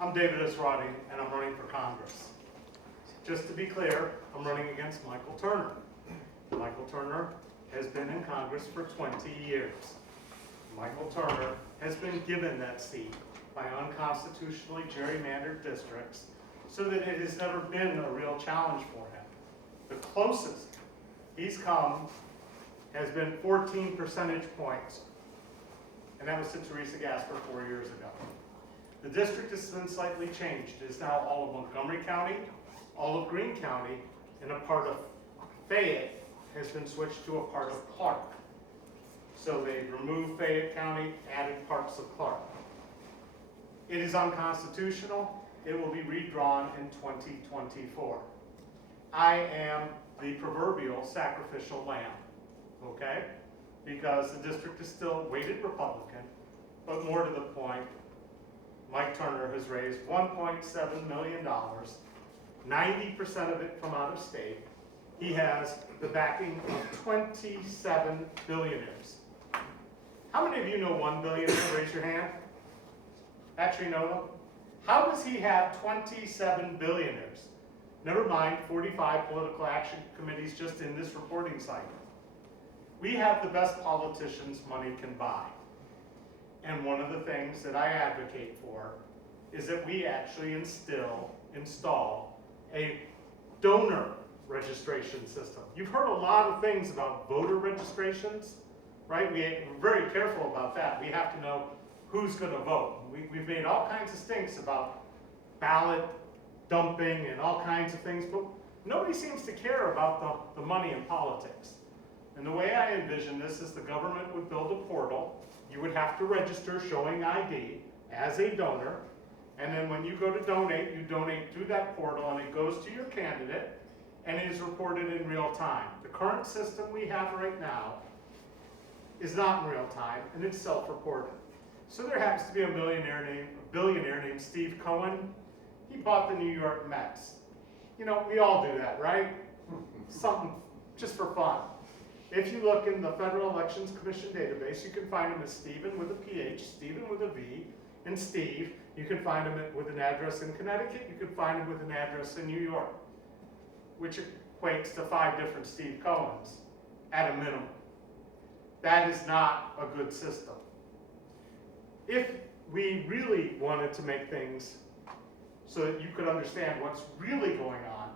I'm David Esrati, and I'm running for Congress. Just to be clear, I'm running against Michael Turner. Michael Turner has been in Congress for 20 years. Michael Turner has been given that seat by unconstitutionally gerrymandered districts so that it has never been a real challenge for him. The closest he's come has been 14 percentage points, and that was to Teresa Gasper 4 years ago. The district has been slightly changed. It is now all of Montgomery County, all of Greene County, and a part of Fayette has been switched to a part of Clark. So they removed Fayette County, added parts of Clark. It is unconstitutional. It will be redrawn in 2024. I am the proverbial sacrificial lamb, okay? Because the district is still weighted Republican, but more to the point, Mike Turner has raised $1.7 million, 90% of it from out of state. He has the backing of 27 billionaires. How many of you know one billionaire? Raise your hand. Actually, know them. How does he have 27 billionaires? Never mind 45 political action committees just in this reporting cycle. We have the best politicians money can buy. And one of the things that I advocate for is that we actually install a donor registration system. You've heard a lot of things about voter registrations, right? We're very careful about that. We have to know who's going to vote. We've made all kinds of stinks about ballot dumping and all kinds of things, but nobody seems to care about the money in politics. And the way I envision this is the government would build a portal. You would have to register showing ID as a donor, and then when you go to donate, you donate through that portal and it goes to your candidate and it is reported in real time. The current system we have right now is not in real time and it's self-reported. So there happens to be a billionaire named Steve Cohen. He bought the New York Mets. You know, we all do that, right? Something just for fun. If you look in the Federal Elections Commission database, you can find him as Stephen with a PH, Stephen with a V, and Steve. You can find him with an address in Connecticut. You can find him with an address in New York, which equates to 5 different Steve Cohens at a minimum. That is not a good system. If we really wanted to make things so that you could understand what's really going on,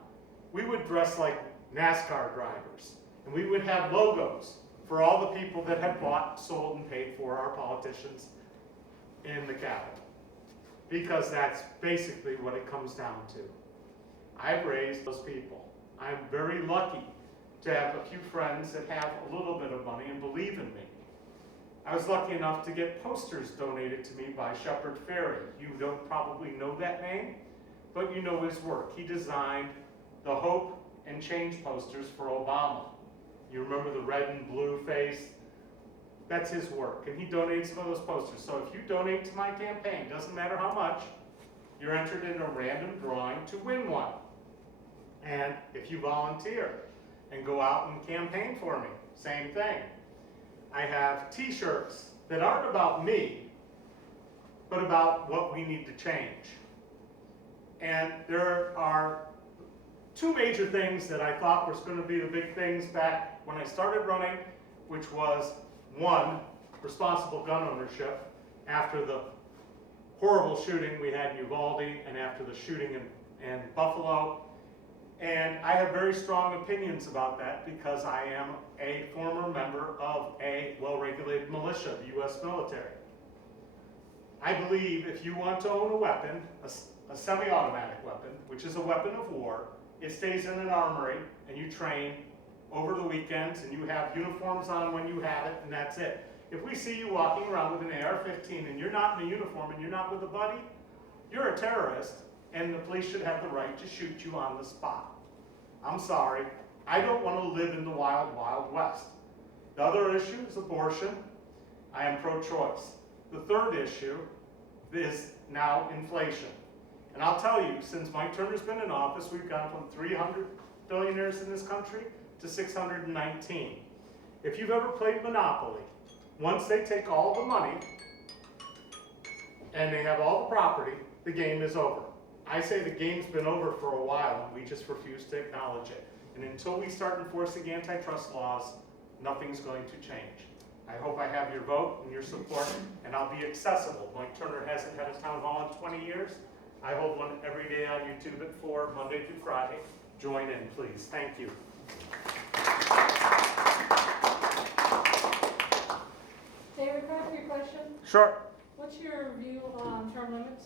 we would dress like NASCAR drivers. And we would have logos for all the people that have bought, sold, and paid for our politicians in the Capitol. Because that's basically what it comes down to. I've raised those people. I'm very lucky to have a few friends that have a little bit of money and believe in me. I was lucky enough to get posters donated to me by Shepard Fairey. You don't probably know that name, but you know his work. He designed the Hope and Change posters for Obama. You remember the red and blue face? That's his work, and he donated some of those posters. So if you donate to my campaign, doesn't matter how much, you're entered in a random drawing to win one. And if you volunteer and go out and campaign for me, same thing. I have t-shirts that aren't about me, but about what we need to change. And there are 2 major things that I thought was going to be the big things back when I started running, which was 1, responsible gun ownership after the horrible shooting we had in Uvalde and after the shooting in Buffalo. And I have very strong opinions about that because I am a former member of a well-regulated militia, the U.S. military. I believe if you want to own a weapon, a semi-automatic weapon, which is a weapon of war, it stays in an armory and you train over the weekends and you have uniforms on when you have it and that's it. If we see you walking around with an AR-15 and you're not in a uniform and you're not with a buddy, you're a terrorist and the police should have the right to shoot you on the spot. I'm sorry, I don't want to live in the wild, wild west. The other issue is abortion. I am pro-choice. The third issue is now inflation. And I'll tell you, since Mike Turner's been in office, we've gone from 300 billionaires in this country to 619. If you've ever played Monopoly, once they take all the money and they have all the property, the game is over. I say the game's been over for a while, and we just refuse to acknowledge it. And until we start enforcing antitrust laws, nothing's going to change. I hope I have your vote and your support, and I'll be accessible. Mike Turner hasn't had a town hall in 20 years. I hold one every day on YouTube at 4, Monday through Friday. Join in, please. Thank you. David, can I ask you a question? Sure. What's your view on term limits?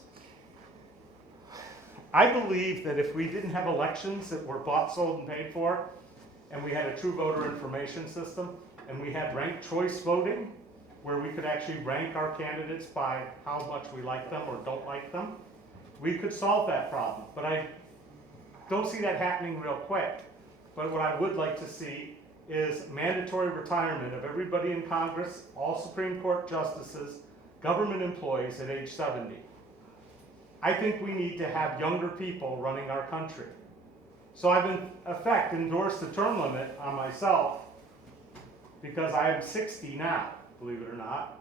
I believe that if we didn't have elections that were bought, sold, and paid for, and we had a true voter information system, and we had ranked choice voting, where we could actually rank our candidates by how much we like them or don't like them, we could solve that problem. But I don't see that happening real quick. But what I would like to see is mandatory retirement of everybody in Congress, all Supreme Court justices, government employees at age 70. I think we need to have younger people running our country. So I've in effect endorsed the term limit on myself because I am 60 now, believe it or not.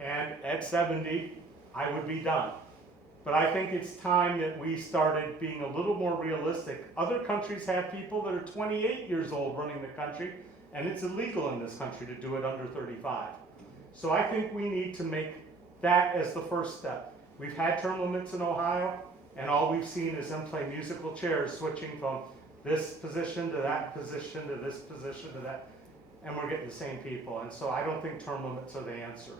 And at 70, I would be done. But I think it's time that we started being a little more realistic. Other countries have people that are 28 years old running the country, and it's illegal in this country to do it under 35. So I think we need to make that as the first step. We've had term limits in Ohio, and all we've seen is them play musical chairs, switching from this position to that position to this position to that, and we're getting the same people. And so I don't think term limits are the answer.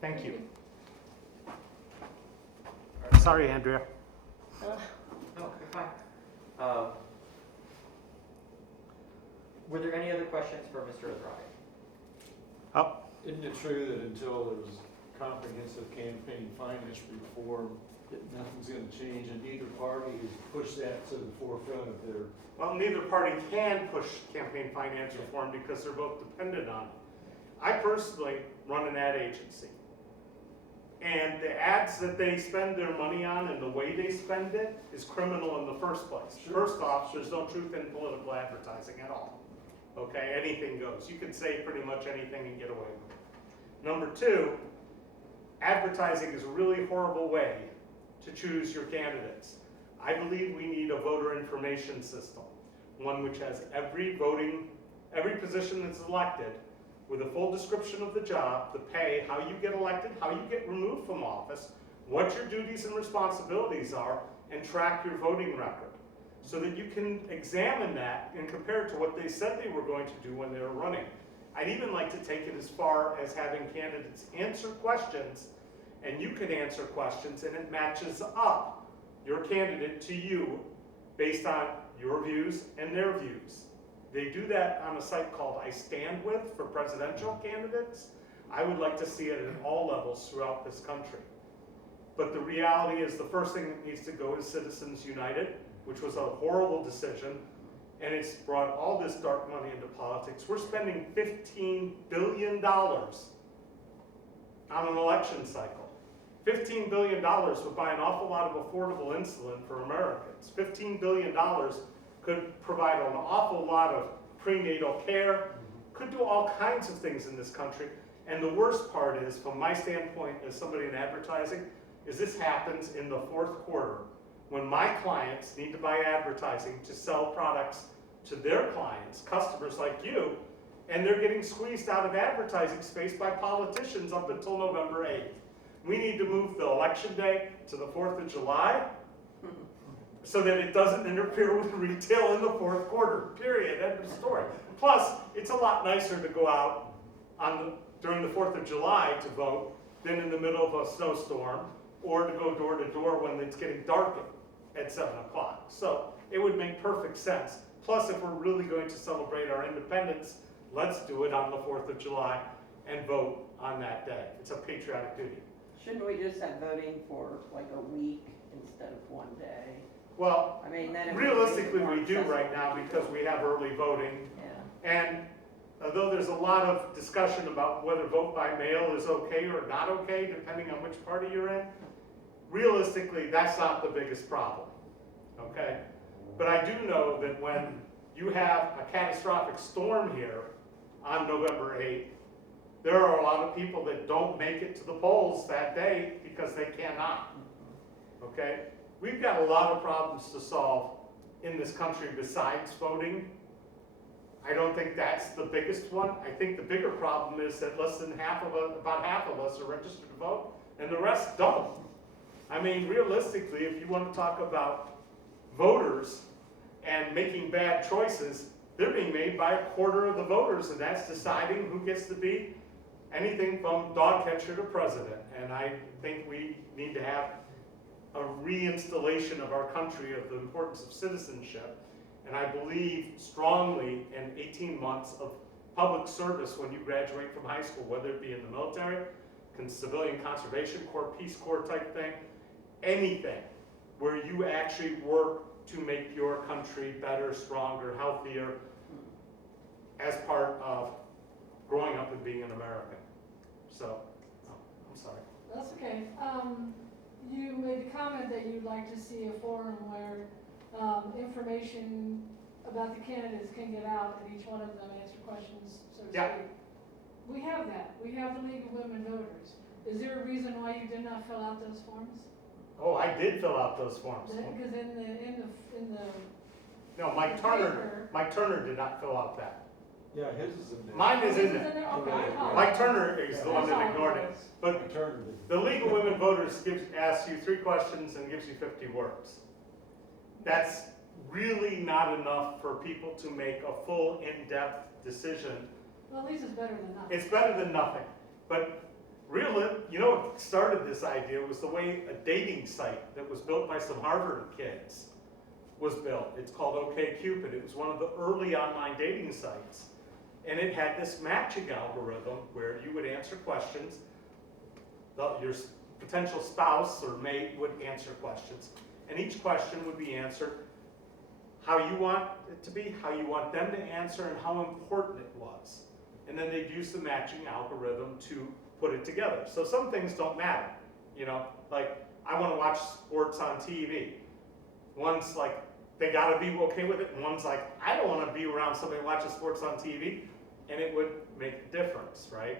Thank you. Sorry, Andrea. No, you're fine. Were there any other questions for Mr. Esrati? Oh, Isn't it true that until there's comprehensive campaign finance reform, that nothing's going to change, and neither party has pushed that to the forefront of their... well, neither party can push campaign finance reform because they're both dependent on it. I personally run an ad agency. And the ads that they spend their money on and the way they spend it is criminal in the first place. Sure. First off, there's no truth in political advertising at all. Okay, anything goes. You can say pretty much anything and get away with it. Number two, advertising is a really horrible way to choose your candidates. I believe we need a voter information system, one which has every position that's elected with a full description of the job, the pay, how you get elected, how you get removed from office, what your duties and responsibilities are, and track your voting record so that you can examine that and compare it to what they said they were going to do when they were running. I'd even like to take it as far as having candidates answer questions, and you can answer questions, and it matches up your candidate to you based on your views and their views. They do that on a site called I Stand With for presidential candidates. I would like to see it at all levels throughout this country. But the reality is the first thing that needs to go is Citizens United, which was a horrible decision, and it's brought all this dark money into politics. We're spending $15 billion on an election cycle. $15 billion would buy an awful lot of affordable insulin for Americans. $15 billion could provide an awful lot of prenatal care, could do all kinds of things in this country. And the worst part is, from my standpoint as somebody in advertising, is this happens in the fourth quarter when my clients need to buy advertising to sell products to their clients, customers like you, and they're getting squeezed out of advertising space by politicians up until November 8th. We need to move the election day to the 4th of July so that it doesn't interfere with retail in the fourth quarter, period, end of story. Plus, it's a lot nicer to go out during the 4th of July to vote than in the middle of a snowstorm or to go door to door when it's getting dark at 7 o'clock. So it would make perfect sense. Plus, if we're really going to celebrate our independence, let's do it on the 4th of July and vote on that day. It's a patriotic duty. Shouldn't we just have voting for like a week instead of one day? Well, I mean, then realistically, we do right now because we have early voting. Yeah. And although there's a lot of discussion about whether vote by mail is okay or not okay, depending on which party you're in, realistically, that's not the biggest problem, okay? But I do know that when you have a catastrophic storm here on November 8th, there are a lot of people that don't make it to the polls that day because they cannot. okay? We've got a lot of problems to solve in this country besides voting. I don't think that's the biggest one. I think the bigger problem is that less than half of us, about half of us are registered to vote, and the rest don't. I mean, realistically, if you want to talk about voters and making bad choices, they're being made by a quarter of the voters, and that's deciding who gets to be anything from dog catcher to president. And I think we need to have a reinstallation of our country of the importance of citizenship. And I believe strongly in 18 months of public service when you graduate from high school, whether it be in the military, civilian conservation corps, Peace Corps type thing, anything where you actually work to make your country better, stronger, healthier as part of growing up and being an American. So, I'm sorry. That's okay. You made the comment that you'd like to see a forum where information about the candidates can get out and each one of them answer questions, so to Yeah. speak. We have that. We have the League of Women Voters. Is there a reason why you did not fill out those forms? Oh, I did fill out those forms. Because in the No, Mike Turner did not fill out that. Yeah, his is in there. Mine is in there. Okay, I Okay. apologize. Mike Turner is the one That's that all ignored it it. was. But Mike Turner did. the League of Women Voters asks you 3 questions and gives you 50 words. That's really not enough for people to make a full, in-depth decision. Well, at least it's better than nothing. It's better than nothing. But really, you know what started this idea was the way a dating site that was built by some Harvard kids was built. It's called OkCupid. It was one of the early online dating sites. And it had this matching algorithm where you would answer questions. Your potential spouse or mate would answer questions. And each question would be answered how you want it to be, how you want them to answer, and how important it was. And then they'd use the matching algorithm to put it together. So some things don't matter. You know, like I want to watch sports on TV. One's like, they gotta be okay with it, and one's like, I don't want to be around somebody who watches sports on TV, and it would make a difference, right?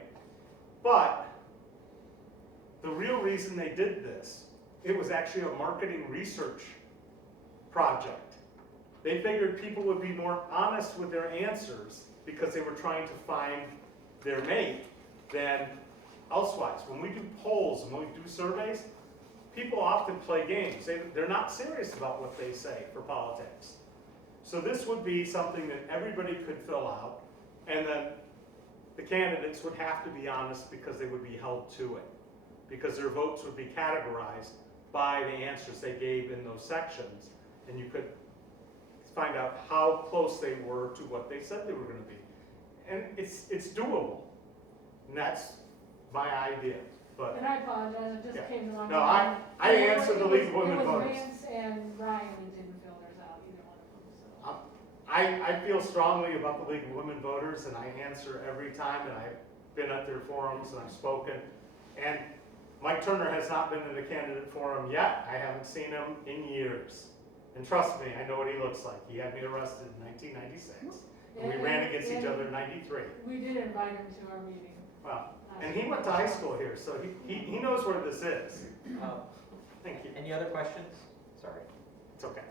But the real reason they did this, it was actually a marketing research project. They figured people would be more honest with their answers because they were trying to find their mate than elsewise. When we do polls and when we do surveys, people often play games. They're not serious about what they say for politics. So this would be something that everybody could fill out, and then the candidates would have to be honest because they would be held to it, because their votes would be categorized by the answers they gave in those sections, and you could find out how close they were to what they said they were going to be. And it's doable, and that's my idea. But And I apologize, it just Yeah. came to my mind. no, I answered the League of Women It was Voters. Vance and Ryan who didn't fill theirs out, either one of them, so. I feel strongly about the League of Women Voters, and I answer every time, and I've been at their forums and I've spoken. And Mike Turner has not been in a candidate forum yet. I haven't seen him in years. And trust me, I know what he looks like. He had me arrested in 1996. And we ran against each other in 93. We did invite him to our meeting. Wow. And he went to high school here, so he knows where this is. Um, Thank you. Any other questions? Sorry. It's okay.